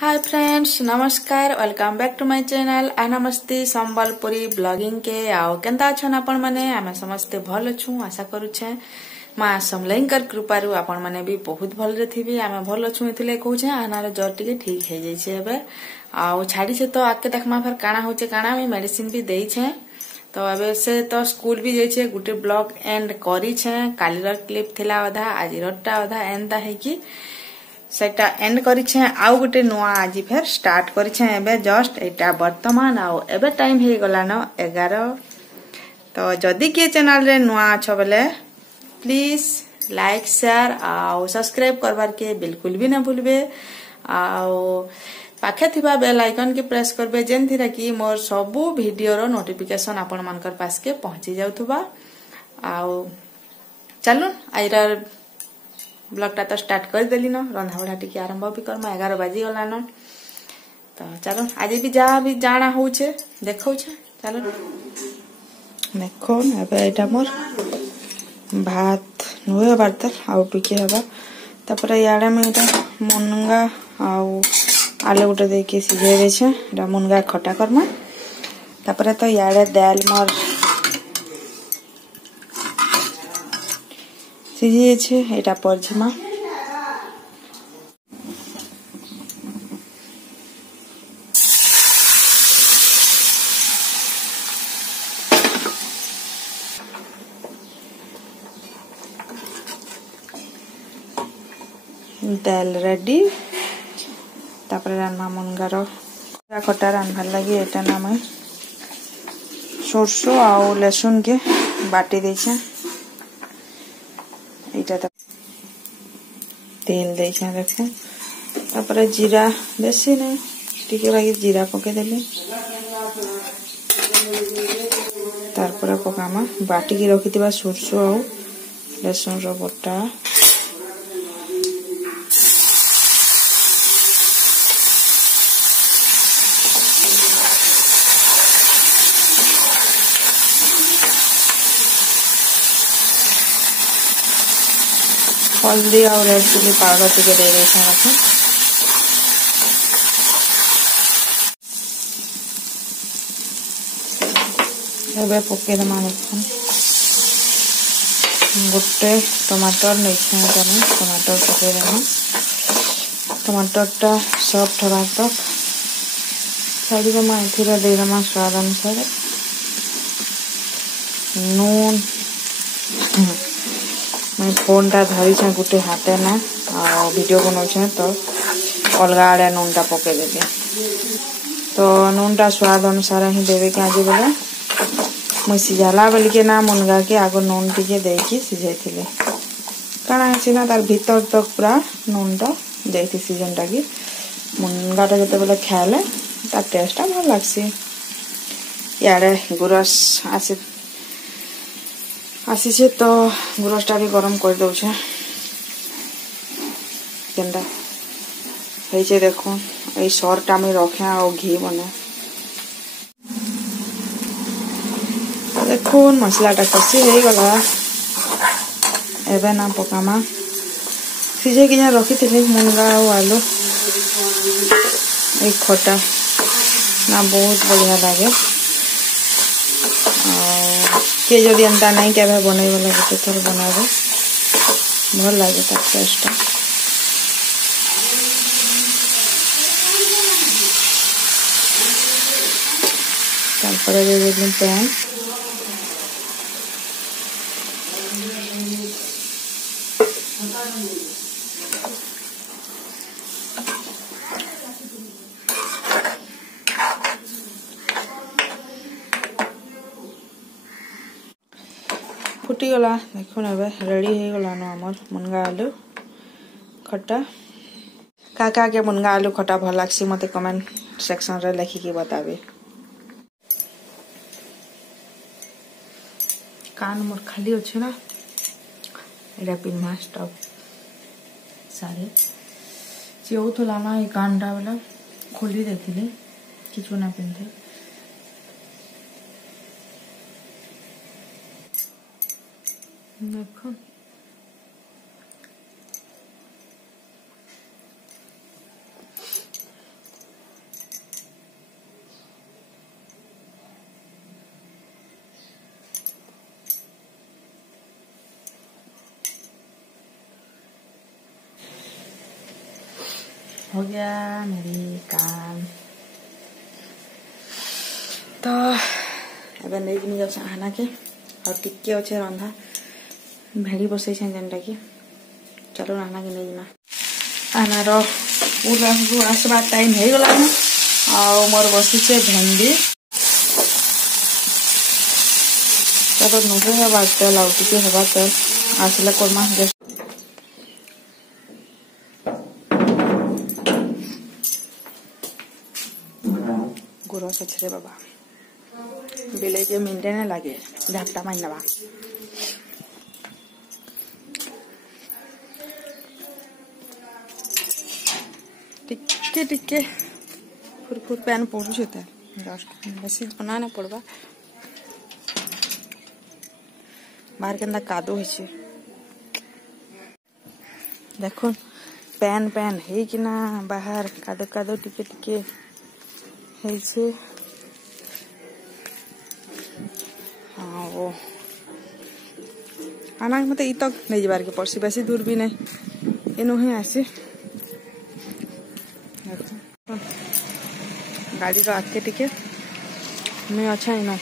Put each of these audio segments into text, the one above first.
हाय friends, नमस्कार। Welcome back to my channel. आ नमस्ते संबलपुरी ब्लॉगिंग के आओ केंता अछन आपण माने। आमे समस्ते भल अछु आशा करूछे। मां समलेंकर कृपारु आपण माने भी बहुत भल रे थिबी। आमे भल अछु एथिले कहूछे आनार जर टिके ठीक हे जाई छे। एबे आउ छाडी छे तो आके देखमा फेर काना होचे काना मी मेडिसिन भी देई छे। तो अबे से तो स्कूल भी जाई छे। गुटे ब्लॉग एंड करी छे। कालीर क्लिप थिला आधा आजिरटा आधा एंदा है कि सेटा एंड करिछे। आउ गुटे नुआ आजि फेर स्टार्ट करिछे। एबे जस्ट एटा वर्तमान आउ एबे टाइम हे गला न 11। तो जदी के चैनल रे नुआ छ बले प्लीज लाइक शेयर आउ सब्सक्राइब करबार के बिल्कुल भी न भूलबे। आउ पाखे थिबा बेल आइकन के प्रेस करबे जेन थिरा कि मोर सबु वीडियो रो नोटिफिकेशन आपण मानकर पास के पहुंची जाउथबा। आउ चलुन आइरा ब्लॉग टा तो स्टार्ट कर देली न। रंधा बढा टिके आरंभ भी करमा। 11 बाजी गला न। तो चलो आज भी जाना होछे देखौ छे। चलो देखो एबे एटा मोर भात नुए बारतल आउ टिके हबा। तापर याडा में एटा मुनगा आउ आलू गुटे दे के सिझे दे छे। एटा मुनगा खटा करमा। तापर तो याडा दाल मोर सिझे छे। एटा परझिमा दाल रेडी। तापर रान्ना मुनगार खटा रान्धार लगी एटा ना मैं सरसों आउ लहसुन के बाटी दे छे। एटा तेल दे छे देखो। तापर जीरा बेसी नहीं टिके बाकी जीरा पके देले। तापर पकामा बाटी की रखिथिबा सरसों आउ लहसुन रो बटा। हल्दी और रेड चिली पाउडर टिके दे दे छे रखो। एबे पके दमा देखो। गुटे टमाटर नहीं छे तने टमाटर पके देना। टमाटर टा सॉफ्ट हवा तक साड़ी दमा एथिरा दे दमा स्वाद अनुसार नून। मैं फोन टा धरी छे गुटे हाथे ना आ वीडियो बनाउ छे तो अलगा आड़े नून टा पके देबे। तो नून टा स्वाद अनुसार ही देबे के आजे बोले मुई सिझाला बेल के ना मुनगा के आगो नून टिके देकी सिझाइथिले। काना है ना तार भीतर तक पूरा नून टा देथि सीजन टा की मुनगा टा जते बेले खाले तार टेस्ट टा भल लागसी। याडे गुरस आसी छे तो गुरस टा भी गरम कर दउ छे। केंदा हे छे देखो ए सर टा में रखे आ घी बने। देखो मसला टा कसी हे गला। एबे ना पकामा सिझे कि रखी थिले मुनगा और आलू एक खटा ना बहुत बढ़िया लागे। के जदि एंता नहीं के बनै वाला गोटे थोर बनाबे भल लागे तार टेस्ट। तारपरे दे देली पैन। फुटी गला देखो ना रेडी हो गला न हमर मुनगा आलू खट्टा। काका के मुनगा आलू खट्टा भल लागसी मते कमेंट सेक्शन रे लिखि के बताबे। कान मोर खाली अछि ना एरा पिनमा स्टॉप सारे चिओ तो लाना ए कानटा वाला खोली देखिले किछु ना पिनथे। देखो हो गया मेरी काम तो एबे नहीं जाऊँ आना के और टिके अच्छे रंधा भेड़ी बसई जेनटा कि चलो आना के नहीं आनार पूरा आसवा टाइम हो गला मोर बसीचे भेंडी तो नुबे हवा तेल आउ टिके हवा तेल आसले करमा गुरस अच्छे बाबा बिले के मिनटे नहीं लगे झापटा मार नवा टिके टिके फुरफुर पैन पड़ू बेसी बनाने पड़वा बाहर के अंदर कादो है देखो पैन पैन है कि ना बाहर कादो कादो टिके टिके है हाँ वो आना मत ई तक नहीं जाबार के पड़सी बेसी दूर भी नहीं इनु ही आसी गाड़ी रो आके टिके मैं अच्छा इनो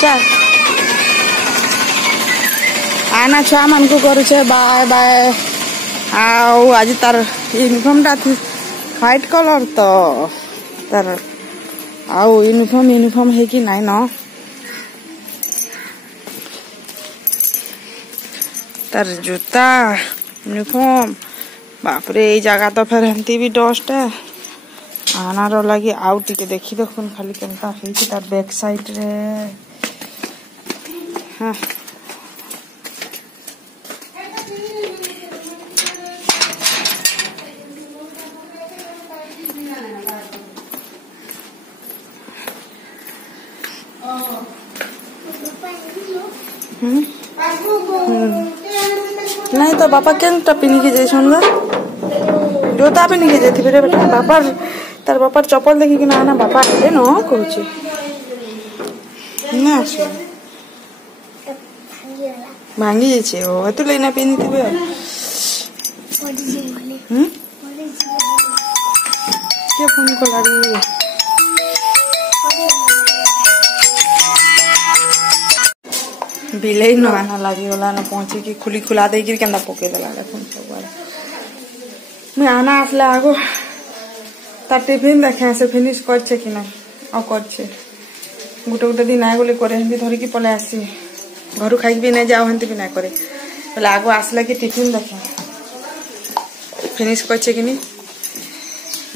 चल आना छुआ मन को करू छे बाय बाय आओ आज तार यूनिफॉर्म टा थी व्हाइट कलर तो तार आओ यूनिफॉर्म है कि नहीं ना तार जूता यूनिफॉर्म बापरे ये जगह तो फिर हेमती भी डस्ट है आना रो लगी आउ टिके देखी देखुन खाली केनता है कि तार बैक साइड रे हाँ नहीं तो बापा केन पिनी के जाए सुन जोता पिनी के जाती रे बेटा बापा तार बापा चप्पल देखी कि ना बापा आले न कहूँ ना भांगी जाइए ओ तू लेना पिनी थे क्या फोन को लगी बिले न आना लगी वाला न पहुंचे कि खुली खुला दे गिर केंदा पके देला देखुन सब वाला मैं आना आसले आगो तार टिफिन देखे से फिनिश करछे कि ना आ करछे गुटे गुटे दिन आए बोले करे हिंदी धरी की पले आसी घर खाई भी नहीं जाओ हिंदी भी नहीं करे बोले आगो आसले कि टिफिन देखे फिनिश करछे कि नहीं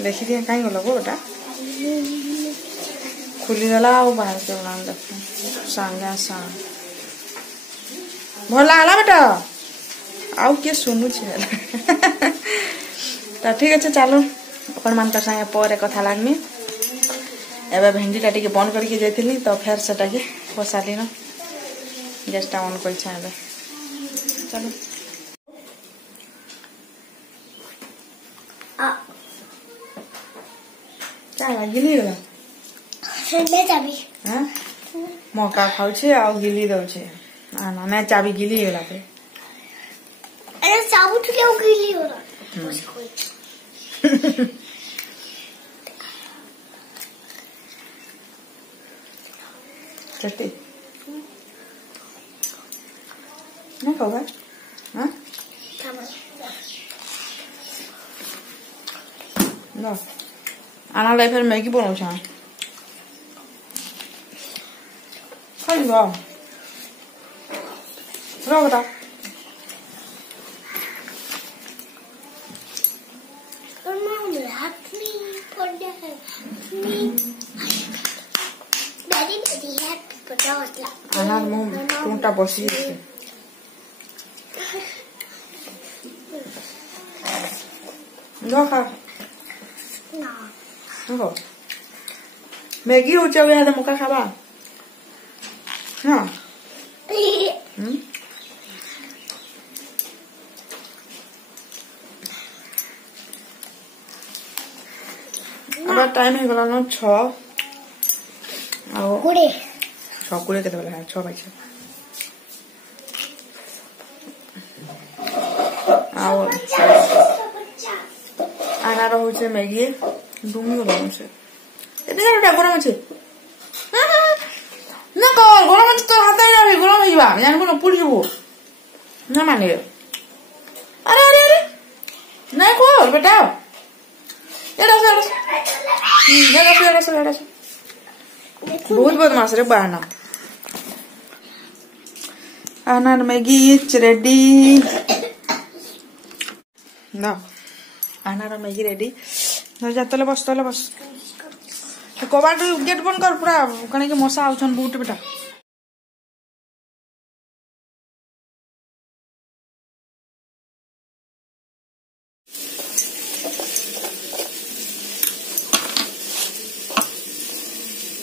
देखी दिया कहीं गलो गो बेटा खुली देला आ बाहर के बना देख सांगे सांग भला आला बेटा आउ किए सुनु तो ठीक अच्छे चलो अपन मान संगे पर कथा लगनी एवं भेंडी टा बंद करके जाइली तो फिर से बसाली न गैस टा ऑन कर चलो चला गिली गला मका खाऊ आ गिली दौचे आना मैं चाबी गिली गला पे अरे साबुत क्यों गिली हो रहा चट्टी नहीं खाओगा हाँ ना आना ले फिर मैगी बनाऊँ छा खाई लो रो बता आनार मुंह टूटा बसी खा मैगी हो जाए मुका खावा हाँ अब टाइम हो गला न 6 6 के 6 बजे से मैगी डूंगी गरम से एटा गरम আছে না কর গরম আছে তো হাতে যাবে গরম হইবা জানবো না পুড়ি যাব না মানে আরে আরে আরে না কর বেটা এটা बहुत बदमाश रे बहाना आनार मैगी इज रेडी ना आनार मैगी रेडी जा तले बस कबाट गेट बंद कर पूरा कने के मशा आउछन बहुत बेटा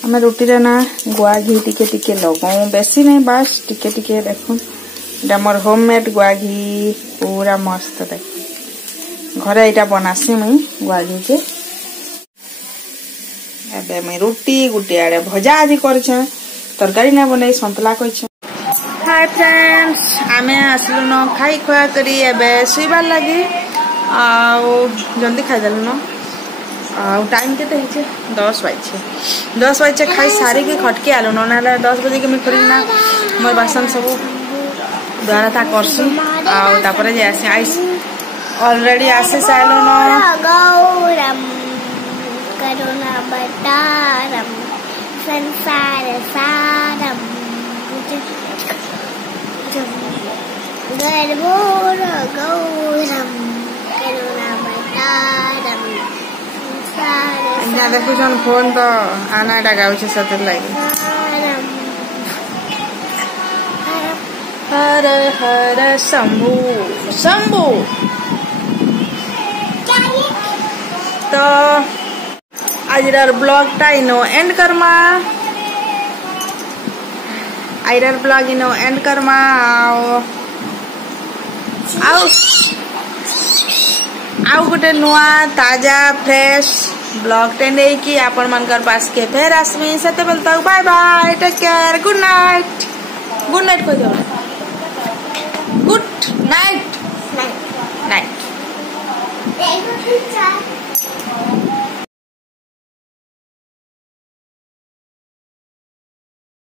हमें रुटी रे ना गुआ घी टिके टिके लगाऊ बेसी नहीं बस टिके टिके देखो मोर होममेड गुआ घी पूरा मस्त देख घरे एटा बनासी मुई गुआ घी के एबे मैं रुटी गुटी आड़े भजा आज करछे तरकारी ना बनै संतला कइछे हाय फ्रेंड्स आमे आसलु न खाई खोया करी एबे सुइबार लागि आ जल्दी खाई देलु न टाइम के 10 बजे खाई सारी के खटके आलु ना 10 बजे के मैं खोली ना मोर बासन सब द्वारा था करसु तापर जे आसे आइस ऑलरेडी आसे सालो न गौरम करुणा बतारम संसार सारम गर्भोर गौरम करुणा बतारम ना देखो जन फोन तो आना टा गाउछे सतर लागि हर हर शंभु शंभु तो आजर ब्लॉग टा इनो एंड करमा आइरर ब्लॉग इनो एंड करमा आउ गोटे नुआ ताजा फ्रेश ब्लॉग टे नहीं कि आपण मनकर पास के फेर आसमी सेते बेल तक bye bye take care good night कह दो गुड नाइट नाइट